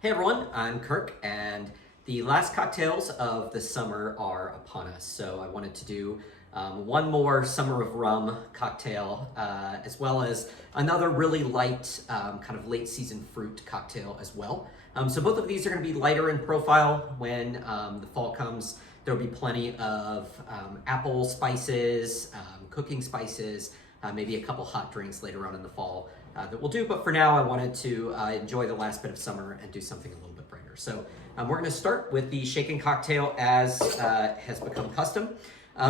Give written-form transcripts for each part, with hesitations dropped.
Hey everyone, I'm Kirk, and the last cocktails of the summer are upon us. So I wanted to do one more Summer of Rum cocktail, as well as another really light, kind of late season fruit cocktail as well. So both of these are going to be lighter in profile. When the fall comes, there will be plenty of apple spices, cooking spices, maybe a couple hot drinks later on in the fall that we'll do. But for now, I wanted to enjoy the last bit of summer and do something a little bit brighter. So we're going to start with the shaken cocktail as has become custom.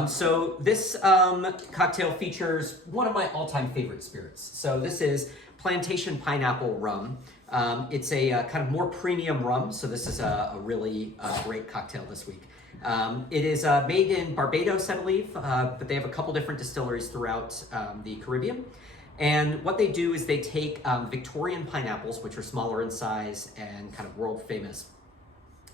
So this cocktail features one of my all-time favorite spirits. So this is Plantation Pineapple Rum. It's a kind of more premium rum, so this is a really great cocktail this week. It is made in Barbados, I believe, but they have a couple different distilleries throughout the Caribbean. And what they do is they take Victorian pineapples, which are smaller in size and kind of world famous.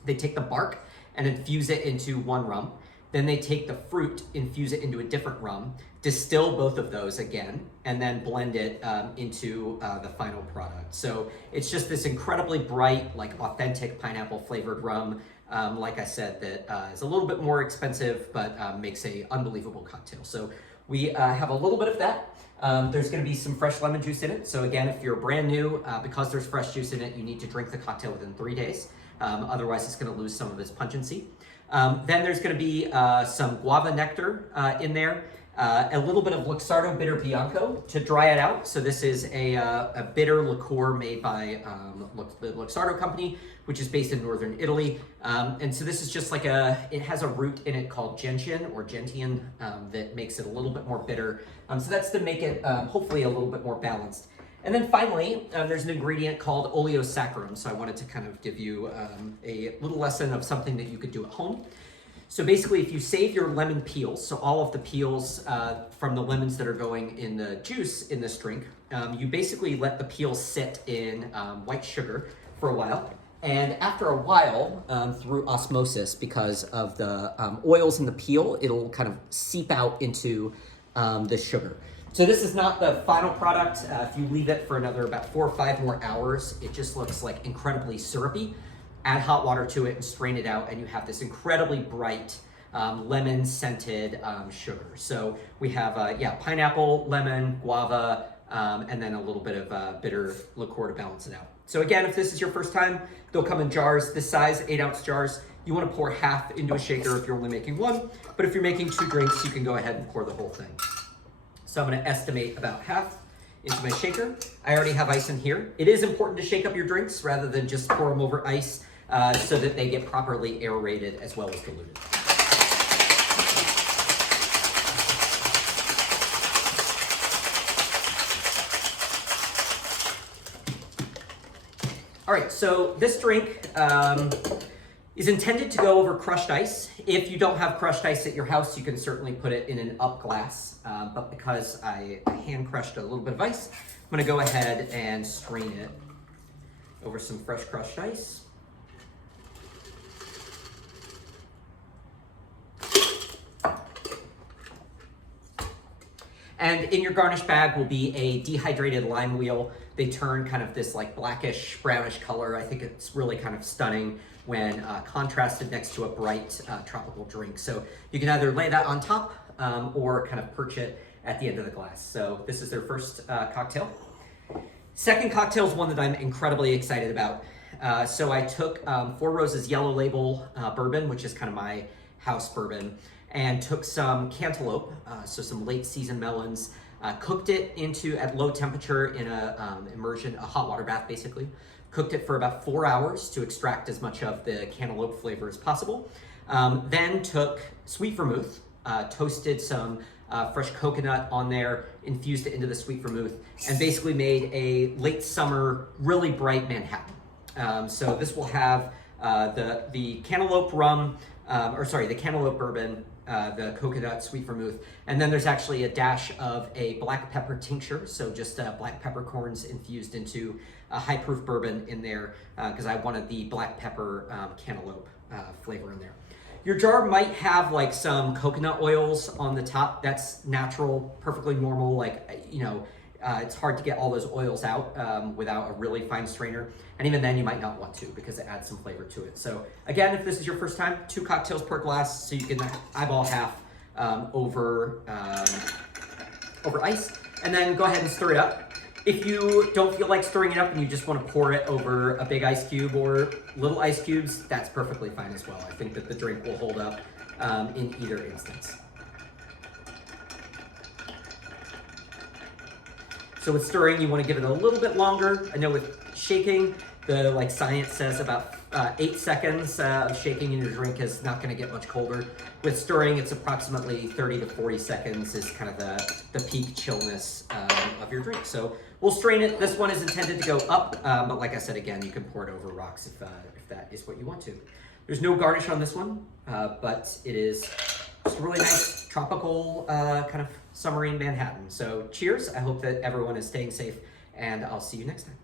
They take the bark and infuse it into one rum. Then they take the fruit, infuse it into a different rum, distill both of those again, and then blend it into the final product. So it's just this incredibly bright, like authentic pineapple flavored rum. Like I said, that is a little bit more expensive, but makes a unbelievable cocktail. So we have a little bit of that. There's going to be some fresh lemon juice in it. So again, if you're brand new, because there's fresh juice in it, you need to drink the cocktail within 3 days. Otherwise, it's going to lose some of its pungency. Then there's going to be some guava nectar in there, a little bit of Luxardo Bitter Bianco to dry it out. So this is a bitter liqueur made by the Luxardo company, which is based in northern Italy. And so this is just like it has a root in it called gentian or gentian that makes it a little bit more bitter. So that's to make it hopefully a little bit more balanced. And then finally, there's an ingredient called oleosaccharum. So I wanted to kind of give you a little lesson of something that you could do at home. So basically, if you save your lemon peels, so all of the peels from the lemons that are going in the juice in this drink, you basically let the peels sit in white sugar for a while. And after a while, through osmosis, because of the oils in the peel, it'll kind of seep out into the sugar. So this is not the final product. If you leave it for another about 4 or 5 more hours, it just looks like incredibly syrupy. Add hot water to it and strain it out, and you have this incredibly bright lemon-scented sugar. So we have, pineapple, lemon, guava, and then a little bit of bitter liqueur to balance it out. So again, if this is your first time, they'll come in jars this size, 8-ounce jars. You want to pour half into a shaker if you're only making one, but if you're making 2 drinks, you can go ahead and pour the whole thing. So I'm going to estimate about half into my shaker. I already have ice in here. It is important to shake up your drinks rather than just pour them over ice so that they get properly aerated as well as diluted. All right, so this drink is intended to go over crushed ice. If you don't have crushed ice at your house, you can certainly put it in an up glass. But because I hand crushed a little bit of ice, I'm gonna go ahead and strain it over some fresh crushed ice. And in your garnish bag will be a dehydrated lime wheel. They turn kind of this like blackish, brownish color. I think it's really kind of stunning when contrasted next to a bright tropical drink. So you can either lay that on top or kind of perch it at the end of the glass. So this is their first cocktail. Second cocktail is one that I'm incredibly excited about. So I took Four Roses Yellow Label bourbon, which is kind of my house bourbon, and took some Cantaloupe, so some late season melons, cooked it at low temperature in a immersion, a hot water bath basically. Cooked it for about 4 hours to extract as much of the cantaloupe flavor as possible. Then took sweet vermouth, toasted some fresh coconut on there, infused it into the sweet vermouth, and basically made a late summer, really bright Manhattan. So this will have the cantaloupe rum, the cantaloupe bourbon, the coconut sweet vermouth, and then there's actually a dash of a black pepper tincture, so just black peppercorns infused into a high proof bourbon in there because I wanted the black pepper cantaloupe flavor in there. Your jar might have like some coconut oils on the top. That's natural, perfectly normal. Like, It's hard to get all those oils out without a really fine strainer. And even then you might not want to because it adds some flavor to it. So again, if this is your first time, 2 cocktails per glass, so you can eyeball half over ice. And then go ahead and stir it up. If you don't feel like stirring it up and you just want to pour it over a big ice cube or little ice cubes, that's perfectly fine as well. I think that the drink will hold up in either instance. So with stirring, you want to give it a little bit longer. I know with shaking, the science says about 8 seconds of shaking in your drink is not going to get much colder. With stirring, it's approximately 30 to 40 seconds is kind of the peak chillness of your drink. So we'll strain it. This one is intended to go up, but like I said, again, you can pour it over rocks if that is what you want to. There's no garnish on this one, but it is just a really nice tropical kind of summery Manhattan. So cheers. I hope that everyone is staying safe, and I'll see you next time.